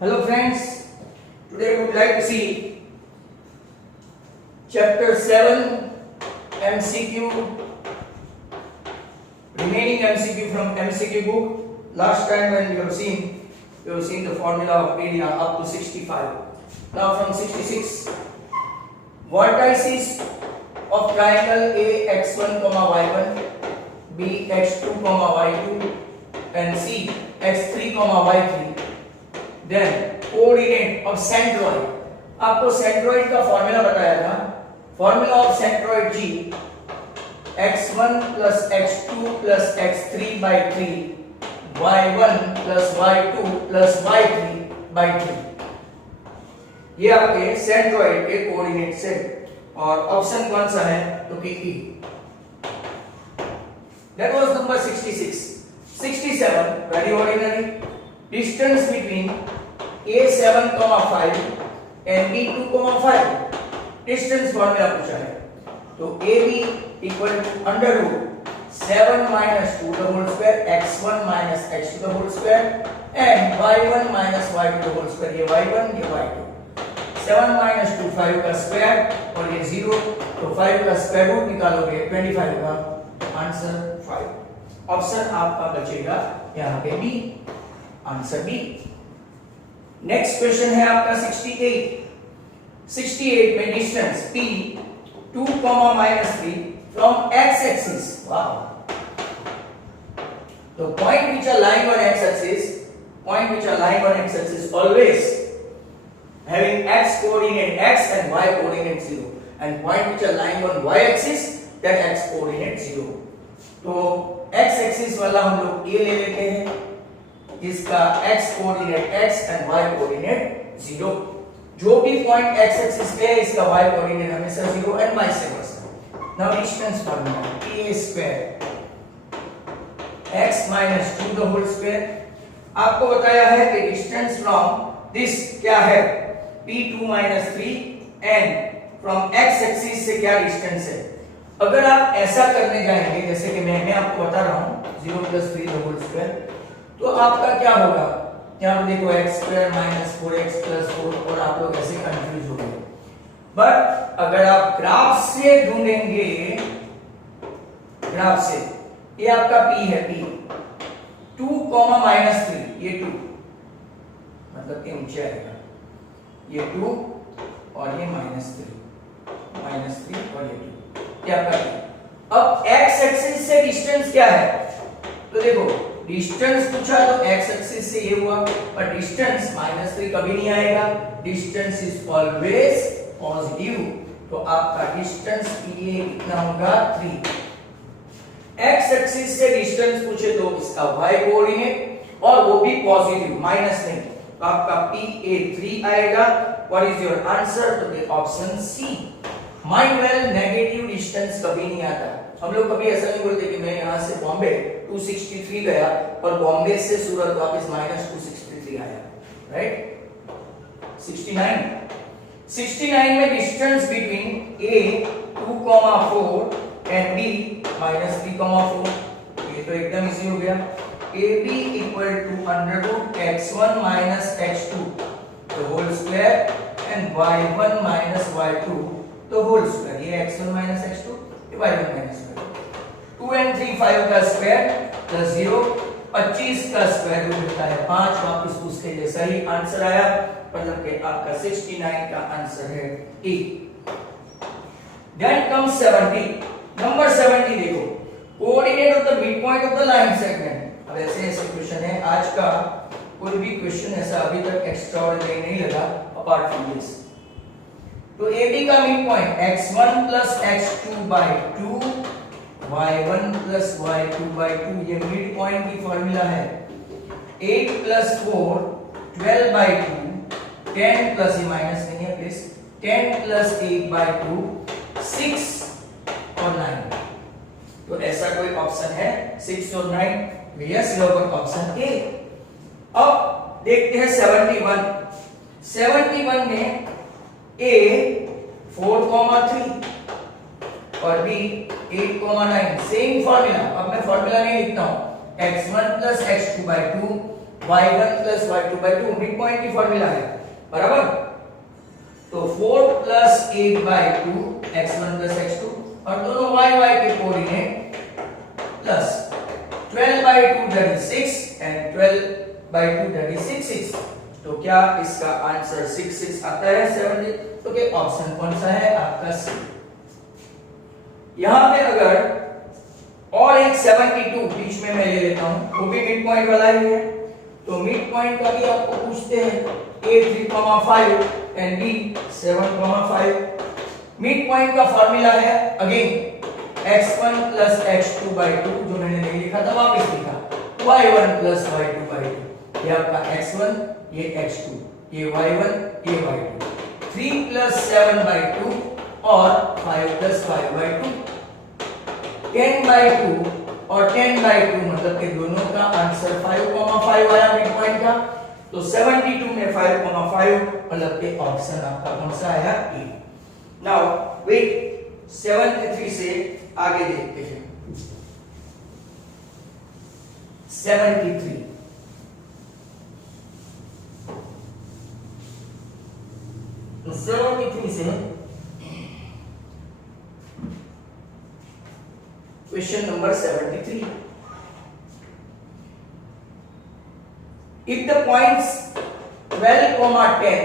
Hello friends, today we would like to see chapter 7 MCQ, remaining MCQ from MCQ book. Last time when we have seen the formula of area up to 65. Now from 66, vertices of triangle AX1, Y1, BX2, Y2 and C X3, Y3. Then coordinate of centroid, आपको centroid का formula बताया था. Formula of centroid G x1 plus x2 plus x3 by 3 y1 plus y2 plus y3 by 3. ये आपके centroid के coordinate से. और option कौन सा है? तो कि E. That was number 66. 67, very ordinary. Distance between A7, 5 and B2, 5. Distance formula पूछा है. तो AB equal to under root 7 minus 2 the whole square x1 minus x2 the whole square and y1 minus y2 the whole square. ये y1 ये y2. 7 minus 2 5 का square और ये 0, तो 5 का स्क्वायर रूट निकालोगे 25 का आंसर 5. ऑप्शन आपका बचेगा यहाँ पे B. Answer B. Next question है आपका 68. 68 में distance P 2, -3 from x axis. Wow. The point which are lying on x axis, always having x coordinate x and y coordinate 0, and point which are lying on y axis, that x coordinate 0. तो x axis वाला हम लोग ये ले लेते हैं, जिसका x coordinate x and y coordinate 0. जो भी पॉइंट x एक्सिस पे है इसका y कोऑर्डिनेट हमेशा 0 and vice versa. Now distance formula a square x minus 2 the whole square. आपको बताया है कि डिस्टेंस फ्रॉम दिस क्या है? p2 - 3 and from x axis से क्या डिस्टेंस है? अगर आप ऐसा करने जाएंगे जैसे कि मैं आपको बता रहा हूं 0 + 3 the whole square, तो आपका क्या होगा? यहाँ पे देखो x² - 4x + 4 और आप लोग ऐसे कंफ्यूज हो गए. बट अगर आप ग्राफ से ढूंढेंगे, ग्राफ से, ये आपका p है, p 2, -3 ये 2 मतलब कि नीचे आएगा, ये 2 और ये -3 और ये 2, ये आपका p. अब x एक्सिस से डिस्टेंस क्या है? तो देखो डिस्टेंस पूछा तो x एक्सिस से ये हुआ, पर डिस्टेंस -3 कभी नहीं आएगा. डिस्टेंस इज ऑलवेज पॉजिटिव, तो आपका डिस्टेंस ये कितना होगा? 3. x एक्सिस से डिस्टेंस पूछे तो इसका y कोऑर्डिनेट और वो भी पॉजिटिव, माइनस नहीं, तो आपका PA3 आएगा. What is your answer? तो the option C. Mind well, negative distance कभी नहीं आता. हम लोग कभी ऐसा नहीं बोलते कि मैं यहाँ से बॉम्बे 263 गया और बॉम्बे से सूरत वापस -263 आया, राइट? 69 में distance between A 2, 4 and B -3, 4. ये तो एकदम इजी हो गया. AB equal to under root x1 - x2 the whole square and y1 - y2 the whole square. ये x1 - x2, y1 - 2 and 3 5 का स्क्वायर प्लस 0, 25 का स्क्वायर रूट होता है 5. वापस उसके जैसा ही आंसर आया, मतलब कि आपका 69 का आंसर है E. Then comes 70. नंबर 70 देखो, coordinate of the mid point of the line segment. अब ऐसे क्वेश्चन है. आज का कोई भी क्वेश्चन ऐसा अभी तक एक्स्ट्रा ऑर्डिनरी नहीं लगा अपार्ट फ्रॉम दिस. तो AB का mid point x1 + x2 / 2 y1 + y2 / 2, ये मिड पॉइंट की फार्मूला है. 8 + 4 12/2, 10 प्लस, ये माइनस नहीं है प्लीज, 10 + 1/2 6 और 9. तो ऐसा कोई ऑप्शन है 6 और 9? Yes, your option A. अब देखते हैं 71. 71 में A 4, 3 और B 8, 9. Same formula. अब मैं फॉर्मूला नहीं लिखता हूं. x1 + x2 / 2 y1 plus y2 by 2 mid point की फॉर्मूला है बराबर। तो 4 plus 8 by 2 x1 plus x2 और दोनों y के coordinate plus 12 by 2 that is 6 and 12 by 2 that is 6 तो क्या इसका आंसर 6 आता है 70। तो क्या ऑप्शन कौन सा है आपका सी। यहां पे अगर और एक 72 बीच में मैं ले लेता हूं, वो भी मिड पॉइंट वाला ही है। तो मिड पॉइंट का भी आपको पूछते हैं a 3,5 and b 7,5। Mid point का फार्मूला है again x1 plus x2 by 2 जो मैंने नहीं लिखा था वापस लिखा y1 plus y2 by 2। ये आपका x1 ये x2 ये y1 ये y2 3 plus 7 by 2 और 5 plus 5 by 2 10 by 2 और 10 by 2 मतलब कि दोनों का आंसर 5,5 आया मिड पॉइंट का। तो 72 में 5,5 मतलब कि ऑप्शन आपका कौन सा आया ए। नाउ वेट 73 से आगे देखते हैं। 73 तो 73 से question number 73। If the points 12, 10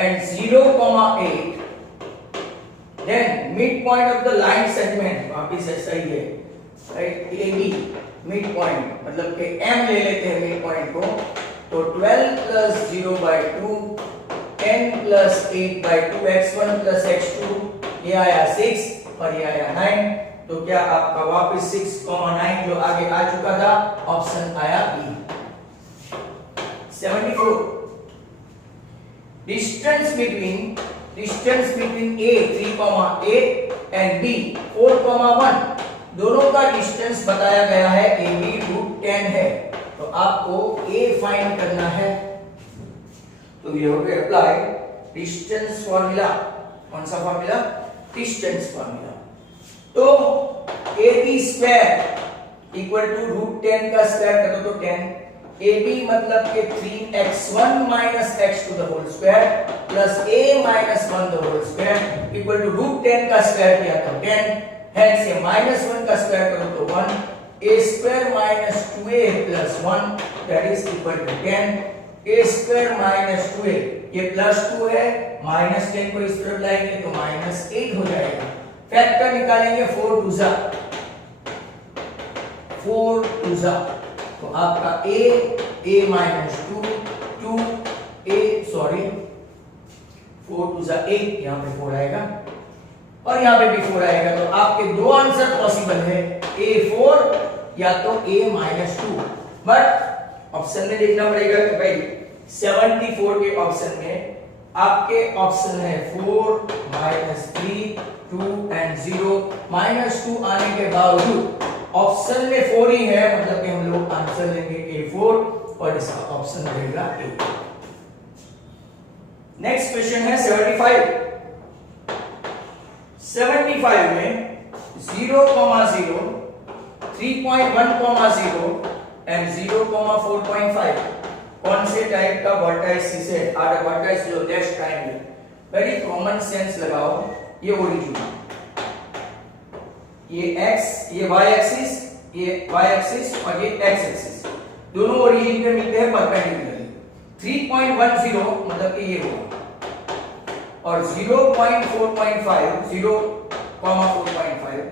and 0, 8 then midpoint of the line segment वापिस ऐसा ही है राइट AB मिड पॉइंट मतलब कि M ले लेते हैं मिड पॉइंट को। तो 12 plus 0 by 2 10 plus 8 by 2 x1 plus x2 ये आया 6 और ये आया 9। तो क्या आपका वापस 6,9 जो आगे आ चुका था ऑप्शन आया B. 74 distance between a 3,8 and b 4,1 दोनों का डिस्टेंस बताया गया है AB √10 है। तो आपको a फाइंड करना है। तो we have to apply distance formula. कौन सा फार्मूला? Distance formula. तो AB स्क्वायर इक्वल टू √10 का स्क्वायर कर दो तो 10। AB मतलब के 3x1 minus x to the whole square plus a minus 1 the whole square equal to √10 का स्क्वायर किया तो 10। हेंस ये -1 का स्क्वायर करो तो 1 a square minus 2a plus 1 that is equal to 10 a square minus 2a ये +2 है -10 को इस तरफ लाएंगे तो -8 हो जाएगा। फैक्टर निकालेंगे 4 2 जा तो आपका a minus 2 a सॉरी 4 2 जा 8 यहाँ पे 4 आएगा और यहाँ पे भी 4 आएगा। तो आपके दो आंसर पॉसिबल है a4 या तो a minus 2। बट ऑप्शन में देखना पड़ेगा कि भाई 74 के ऑप्शन में आपके ऑप्शन है 4 -3 2 and 0 -2 आने के बावजूद ऑप्शन में 4 ही है मतलब कि हम लोग आंसर लेंगे A4 और इसका ऑप्शन रहेगा A। नेक्स्ट क्वेश्चन है 75 में 0, 0 3.1, 0 and 0, 4.5 कौन से टाइप का वर्टाइसिस है? आर वर्टाइस जो dash triangle. Very common sense लगाओ। ये ओरिजिन ये x ये y एक्सिस और ये x एक्सिस दोनों ओरिजिन पे मिलते हैं परपेंडिकुलरली। 3.10 मतलब कि ये होगा और 0.4.5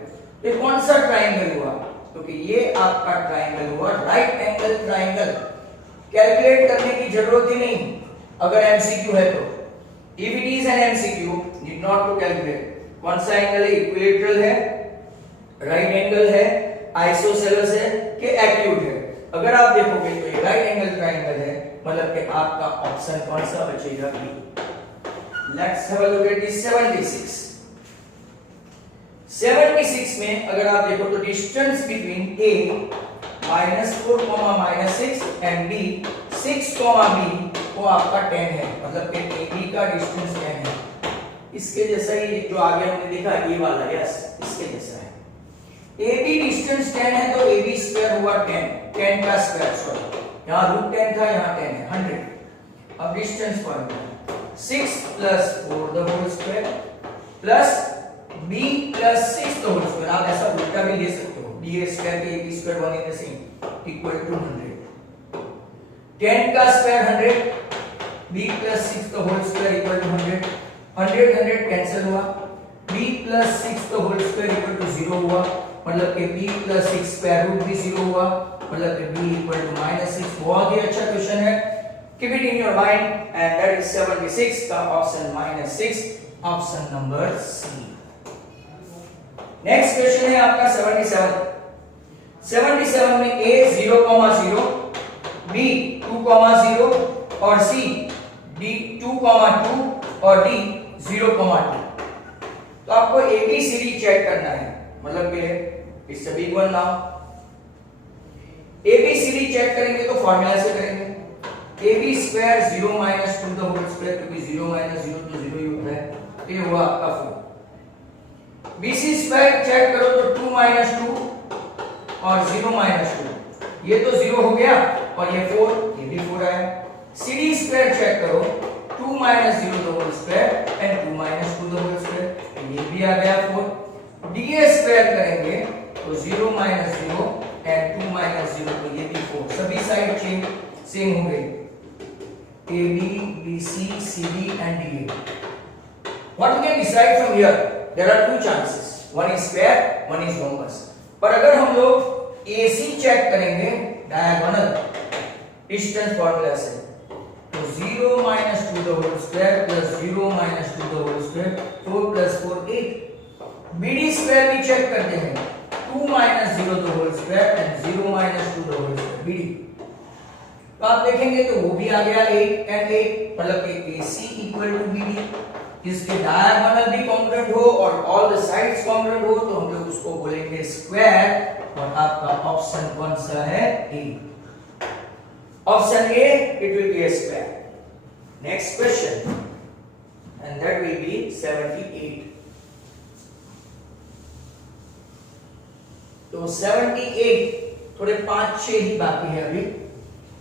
ये कौन सा ट्रायंगल हुआ? क्योंकि ये आपका ट्रायंगल हुआ राइट एंगल ट्रायंगल। कैलकुलेट करने की जरूरत ही नहीं अगर एमसीक्यू है तो। If it is an MCQ need not to calculate. कौन सा एंगल है? इक्विलेटरल है, राइट एंगल है, आइसोसेलेस है कि एक्यूट है। अगर आप देखोगे तो ये राइट एंगल ट्रायंगल है मतलब कि आपका ऑप्शन कौन सा बचेगा? B. Let's have a look at this 76 में अगर आप देखो तो distance between a -4, -6 and b 6, b वो आपका 10 है मतलब कि AB का डिस्टेंस 10 है। इसके जैसा ही जो आगे हमने देखा ये वाला, यस इसके जैसा है। AB डिस्टेंस 10 है तो AB स्क्वायर हुआ 10 का स्क्वायर सॉरी यहाँ √10 था, यहाँ 10 है, 100। अब distance formula 6 + 4 the whole square plus b + 6 the whole square. आप ऐसा उल्टा भी ले सकते हो, d स्क्वायर के a square one in the same equal to 100। 10 का square 100, b + 6 the whole square equal to 100। 100 100 cancel हुआ, b + 6 the whole square equal to 0 हुआ, मतलब कि b + 6 स्क्वायर रूट भी 0 हुआ, मतलब कि b इक्वल टू -6। बहुत ही अच्छा क्वेश्चन है, keep it in your mind and that is 76 का option -6, option number C. Next question है आपका 77। 77 में a 0,0, b 2,0 और c d 2,2 और d 0,2। तो आपको ABCD चेक करना है, मतलब कि it's a big one now. ABCD check करेंगे तो फॉर्मूला से करेंगे, AB square 0 - 2 the whole square, क्योंकि 0 - 0 तो 0 ही होता है, तो ये हुआ आपका 4। BC स्क्वायर चेक करो तो 2 - 2 और 0 - 2, ये तो 0 हो गया, और ये 4, ये भी 4 आया। CD स्क्वायर चेक करो 2 - 0 the whole square and 2 - 2 the whole square, ये भी आ गया 4। DA स्क्वायर करेंगे तो 0 - 0 एंड 2 - 0, तो ये भी 4। सभी साइड सेम हो गई, AB, BC, CD and DA. What we can decide from here? There are two chances. One is square, one is rhombus. पर अगर हम लोग AC चेक करेंगे डायगोनल डिस्टेंस फॉर्मूला से, तो 0 - 2 the whole square plus 0 - 2 the whole square, 4 + 4 8। BD square भी check करते हैं, 2 - 0 the whole square and 0 - 2 the whole square BD। तो आप देखेंगे तो वो भी आ गया 8 and 8, मतलब कि AC इक्वल टू BD। जिसके डायगोनल भी कॉन्ग्रुएंट हो और ऑल द साइड्स कॉन्ग्रुएंट हो, तो हम लोग उसको बोलेंगे स्क्वायर, और आपका ऑप्शन कौन सा है? A। Option A, it will be a square. Next question, and that will be 78. तो 78 थोड़े 5-6 ही बाकी है अभी,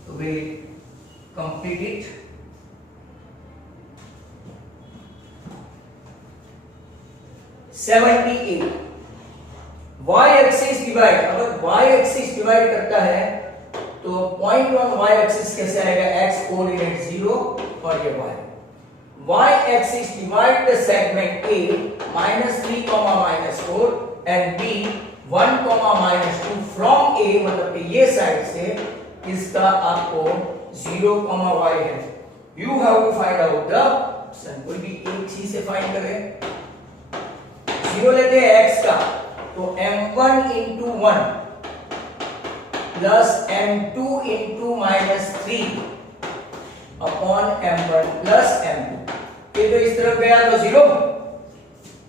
तो we complete it. y axis divide, अगर y एक्सिस डिवाइड करता है तो पॉइंट ऑन y एक्सिस कैसे आएगा? x कोऑर्डिनेट 0 और ये y axis divide the segment a -3, -4 and b 1, -2 from a, मतलब कि ये साइड से इसका आपको 0, y है। You have to find out the option, कोई भी एक चीज से फाइंड करें। 0 लेते हैं x का, तो m1 into 1 plus m2 into -3 upon m1 plus m2। ये तो इस तरफ गया तो 0,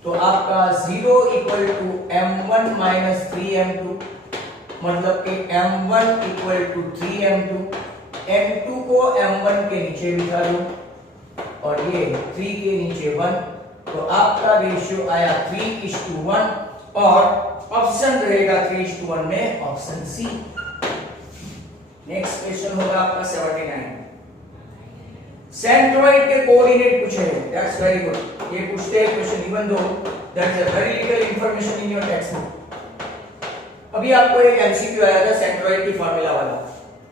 तो आपका 0 इक्वल टू m1 - 3m2, मतलब कि m1 equal to 3m2। m2 को m1 के नीचे बिठा दो और ये 3 के नीचे 1, तो आपका रेशियो आया 3:1 और ऑप्शन रहेगा 3:1 में ऑप्शन सी। नेक्स्ट क्वेश्चन होगा आपका 79। सेंट्रॉइड के कोऑर्डिनेट पूछे हैं, दैट्स वेरी गुड। ये पूछते हैं question, even though that's a very little information in your text book. अभी आपको एक एमसीक्यू आया था सेंट्रॉइड की फार्मूला वाला,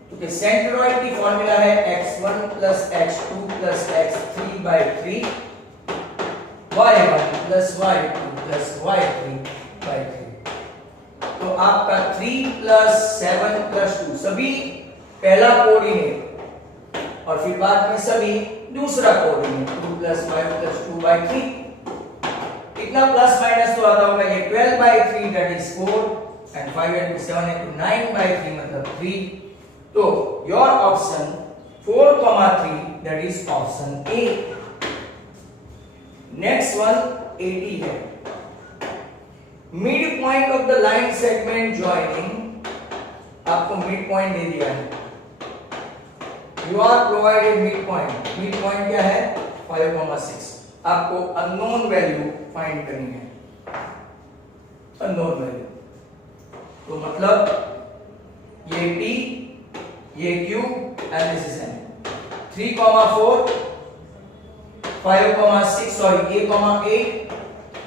क्योंकि सेंट्रॉइड की फार्मूला है x1 + x2 + x3/3 y1 + y2 + y3/3। तो आपका 3 + 7 + 2 सभी पहला कोऑर्डिनेट और फिर बाद में सभी दूसरा कोऑर्डिनेट 2 + 5 + 2/3। कितना प्लस माइनस तो आता होगा, ये 12/3 दैट इज 4 एंड 5 × 7 = 9/3 मतलब 3। तो your option 4, 3 that is option A. Next one 80 है। Mid point of the line segment joining, आपको मिड पॉइंट दे दिया है। You are provided mid point. Mid point क्या है? 5,6। आपको अननोन वैल्यू फाइंड करनी है, अननोन वैल्यू। तो मतलब ये t ये q and this is n. 3, 4, 5, 6, sorry, a, 8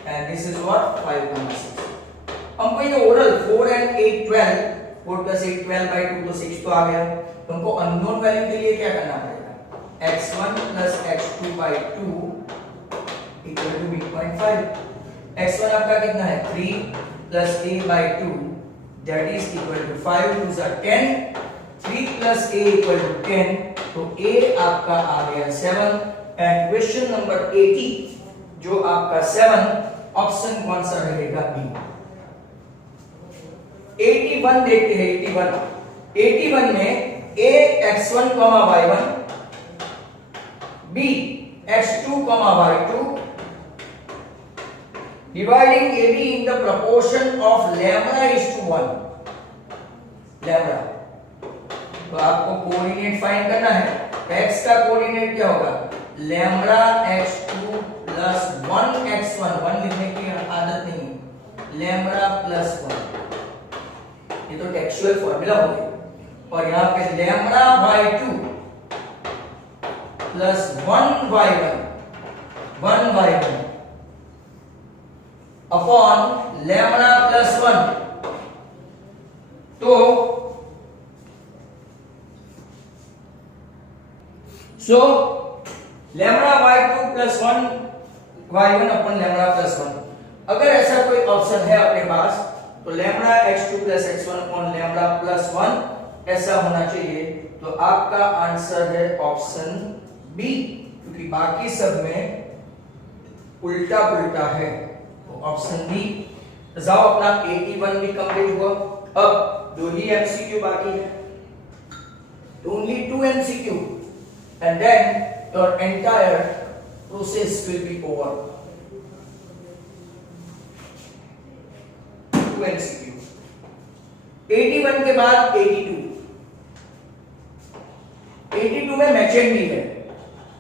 and this is what 5, 6. हमको ये ओरल 4 and 8 12, 4 plus 8 12 by 2 तो 6 तो आ गया। तुमको अननोन वैल्यू के लिए क्या करना पड़ेगा, x1 plus x2 by 2 equal to b.5। x1 आपका कितना है 3 plus a by 2 that is equal to 5 2 are 10, 3 plus a equal to 10, तो a आपका आ गया 7 एंड क्वेश्चन नंबर 80 जो आपका 7 ऑप्शन कौन सा रहेगा बी। 81 देखते हैं, 81 में a x1, y1 b x2, y2 dividing AB in the proportion of lambda is to 1 lambda। तो आपको कोऑर्डिनेट फाइंड करना है। x का कोऑर्डिनेट क्या होगा, lambda x2 plus 1 x1, 1 लिखने की आदत नहीं, lambda plus 1, ये तो टेक्सचुअल फॉर्मूला हो गया। और यहाँ पे lambda y2 plus 1 y1 upon lambda plus 1, तो so lambda y2 plus 1 y1 upon lambda plus 1। अगर ऐसा कोई ऑप्शन है अपने पास तो lambda x2 plus x1 upon lambda plus 1 ऐसा होना चाहिए, तो आपका आंसर है ऑप्शन बी, क्योंकि बाकी सब में उल्टा पुल्टा है, तो ऑप्शन बी। जाओ अपना 81 भी कंप्लीट हुआ। अब दो ही एमसीक्यू बाकी है, only 2 MCQ and then your entire process will be over। 2 MCQ। 81 के बाद 82 में मैचेंडी है,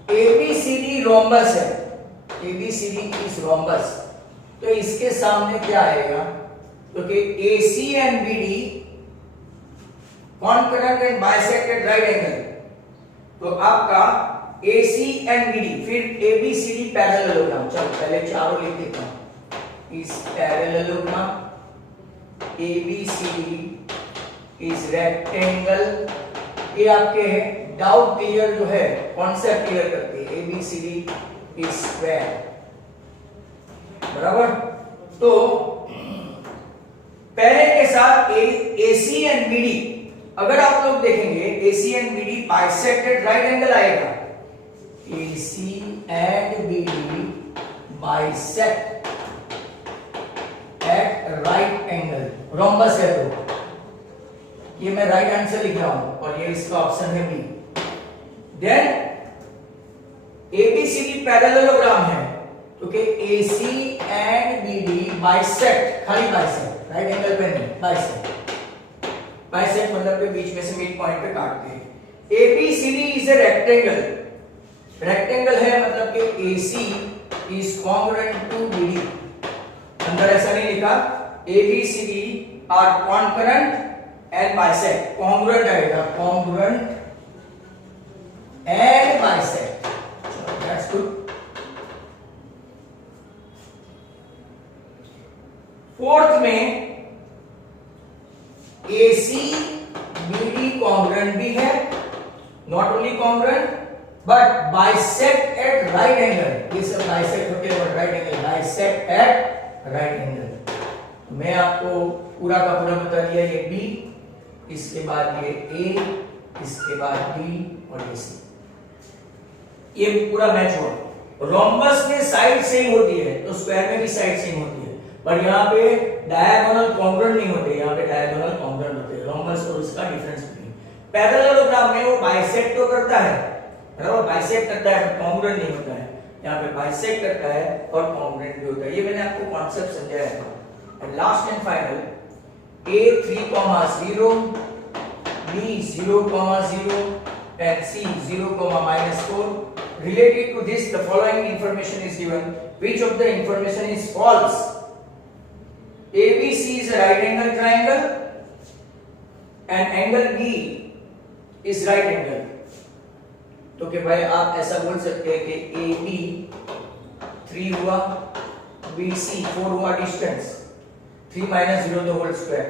ABCD रोम्बस है, ABCD इज रोम्बस, तो इसके सामने क्या आएगा, क्योंकि AC and BD concurrent and bisected right angle, तो आपका AC and BD फिर ABCD पैरेललोग्राम। चलो पहले चारों लिख देता हूं। इस पैरेललोग्राम ABCD इज रेक्टेंगल, ये आपके डाउट क्लियर जो है, कॉन्सेप्ट क्लियर करते हैं। ABCD इज स्क्वायर, बराबर। तो पहले के साथ AC and BD, अगर आप लोग देखेंगे AC and BD bisected right angle आएगा, AC and BD bisect at right angle, rhombus है, तो ये मैं राइट आंसर लिख रहा हूं और ये इसका ऑप्शन है बी। देन ABCD पैरेललोग्राम है, क्योंकि AC and BD बाइसेक्ट, खाली बाइसेक्ट, राइट एंगल पे नहीं, बाइसेक्ट। बाइसेक्ट मतलब के बीच में से मिड पॉइंट पे काटते हैं। ABCD is a rectangle, rectangle है मतलब कि AC is congruent to BD। अंदर ऐसा नहीं लिखा, ABCD are concurrent and bisect, congruent आएगा, congruent and bisect, that's good. Fourth में AC BD कॉन्ग्रुएंट भी है, not only congruent but bisect at right angle, ये सब बाइसेक्ट होते हैं, right angle, bisect at right angle. मैं आपको पूरा का पूरा बता दिया, ये B, इसके बाद ये A, इसके बाद B और ये C, ये पूरा मैच हुआ। रोम्बस में साइड सेम होती है तो स्क्वायर में भी साइड सेम होती है, पर यहाँ पे डायगोनल कॉन्ग्रुएंट नहीं होते, यहाँ पे डायगोनल कॉन्ग्रुएंट होते हैं। रोम्बस और उसका डिफरेंस बिटवीन पैरेललोग्राम में वो बाइसेक्ट तो करता है, बराबर, बाइसेक्ट करता है, कॉन्ग्रुएंट नहीं होता है। यहाँ पे बाइसेक्ट करता है और कॉन्ग्रुएंट भी होता है, ये मैंने आपको कॉन्सेप्ट समझाया है। And last and final A 3,0, B 0,0 and C 0,-4। Related to this, the following information is given. Which of the information is false? ABC is a right angle triangle and angle B is right angle. तो कि भाई आप ऐसा बोल सकते हैं कि A B 3 हुआ, बी सी 4 हुआ distance, 3 minus 0 the whole square,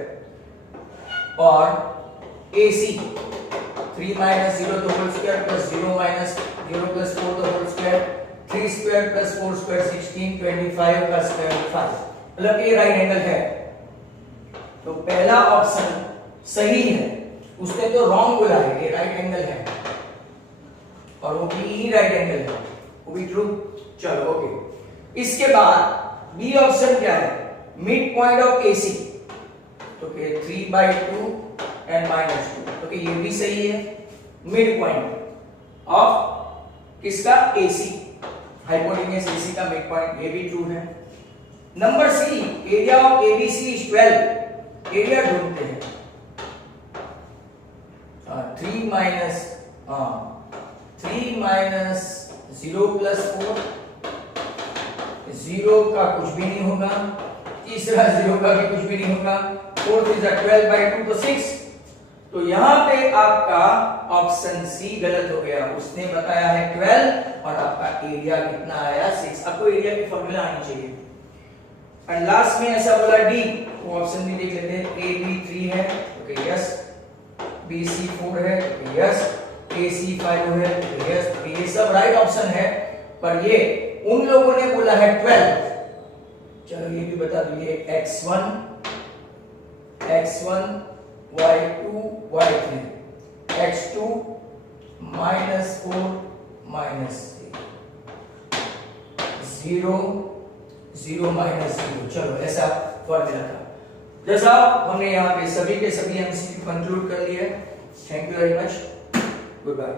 और A C 3 minus 0 the whole square plus 0 minus 0 plus 4 the whole square, 3 square plus 4 square 16, 25 का स्क्वायर 5, मतलब ये राइट एंगल है। तो पहला ऑप्शन सही है, उसने तो रॉन्ग बोला है, ये राइट एंगल है, और वो भी ही राइट एंगल है, वो भी ट्रू। चलो ओके, इसके बाद बी ऑप्शन क्या है, मिड पॉइंट ऑफ एसी, तो कि 3/2 एंड -2, तो कि ये भी सही है, मिड पॉइंट ऑफ किसका, एसी, हाइपोटेन्यूस एसी का मिड पॉइंट, ये भी ट्रू है। Number C, area of ABC is 12, area ढूंढते हैं। 3 माइनस 0 प्लस 4, 0 का कुछ भी नहीं होगा, तीसरा 0 का भी कुछ भी नहीं होगा, 4 इज 12/2 तो 6। तो यहां पे आपका ऑप्शन सी गलत हो गया, उसने बताया है 12 और आपका एरिया कितना आया 6। आपको एरिया की फॉर्मूला आनी चाहिए। एंड लास्ट में ऐसा बोला डी, वो ऑप्शन भी देख लेते हैं, ए बी 3 है, ओके यस, बी सी 4 है, यस, ए सी 5 है, यस, ये सब राइट ऑप्शन है, पर ये उन लोगों ने बोला है 12। चलो ये भी बता दीजिए, x1 y2 y3, x2 -4 -0 0 -0। चलो ऐसा फॉर्मूला था। जैसा हमने यहाँ पे सभी के सभी एमसीक्यू कंक्लूड कर लिए। Thank you very much, good bye.